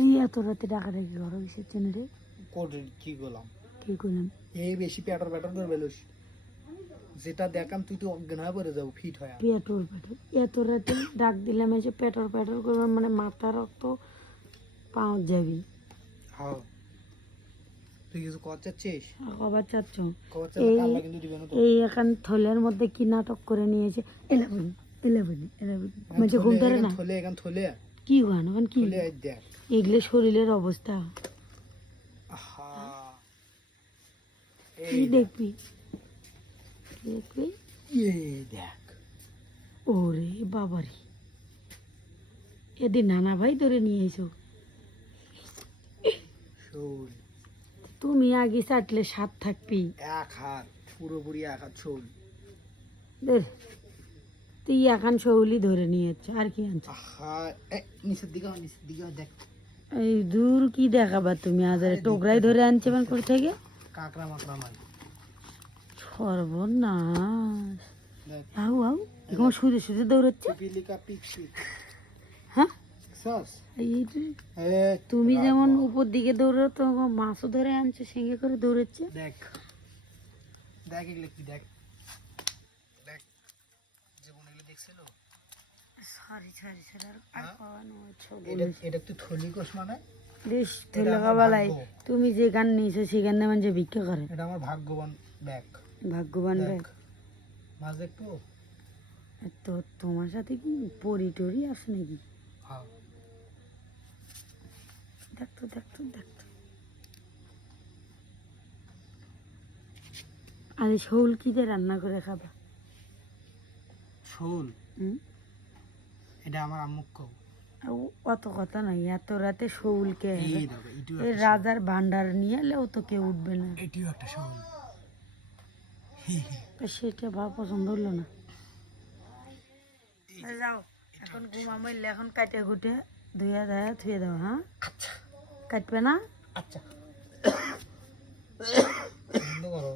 এই এত রাতে ডাকাডাকি করো কিসের জন্য রে? কি করলাম? কি করলাম? এই বেশি প্যাটর করে বেলোস, যেটা দেখাম তুই তো অজ্ঞান হয়ে পড়ে যাবো ফিট হয়। পেটর এত রাতে ডাক দিলাম এসে পেটর করবে মানে মাথা রক্ত পাও যাবি। হ্যাঁ তুই কিছু কর চাচ্ছিস? আবার চাচ্ছ কর চাচ্ছিস এই আল্লাহ কিন্তু দিবে না তো। এই এখন থলের মধ্যে কি নাটক করে নিয়েছে। এলাবেন মানে ঘুম ধরে না থলে এখান থলে কি গান এখন কি থলে দেখ এগুলো শরীরের অবস্থা। আহা কি দেখবি দেখবি এই দেখ। ওরে বাবারে এদিন নানা ভাই ধরে নিয়ে এসো। শোল তুমি আগে চাটলে স্বাদ থাকবি। এক হাত পুরোপুরি এক হাত শোল। তুই এখন শৌলি ধরে নিয়েছ আর কি আনছ? আহা নিচের দিকে দেখ। এই দূর কি দেখাবা তুমি আজারে টোকরাই ধরে আনছে মানে কোথা থেকে? কাকড়া মাকড়া মাছ সর্বনাশ। দেখ। আউ এখন শুধু দৌড়াচ্ছে। পিপিলিকা পিক পিক হ্যাঁ সস তুমি যেমন উপর দিকে দৌড়ো তো মাছও ধরে আনছে সঙ্গে করে দৌড়াচ্ছে। দেখ দেখ এগুলো কি দেখ দেখ জীবন এগুলো দেখছিল। সরি আর পাওয়ানো এটা তুই থলি কোষ মানে বেশ থলাকাবালাই তুমি যে গান নিয়েছো সেখানে মানে ভিক্ষা করে। এটা আমার ভাগ্যবান ব্যাগ। ভাগ্যবান ব্যাগ। মাছ দেখবো তো তোমার সাথে কি পরি টরি আছে নাকি? হ্যাঁ দেখতো আরে শোল কি দিয়ে রান্না করে খাবা? শোল এটা আমার আম্মুক অত কথা নাই এত রাতে শৌলকে এই দেখো এই রাজার ভান্ডার নিয়ে এলেও তো কেউ উঠবে না। এটিও একটা শোল। সেটা ভাব পছন্দ হলো না। যাও এখন ঘুমাইলে এখন কাটে কুটে ধুয়ে ধায়া থুয়ে দাও। হ্যাঁ কাটবে না? আচ্ছা বন্ধ করো।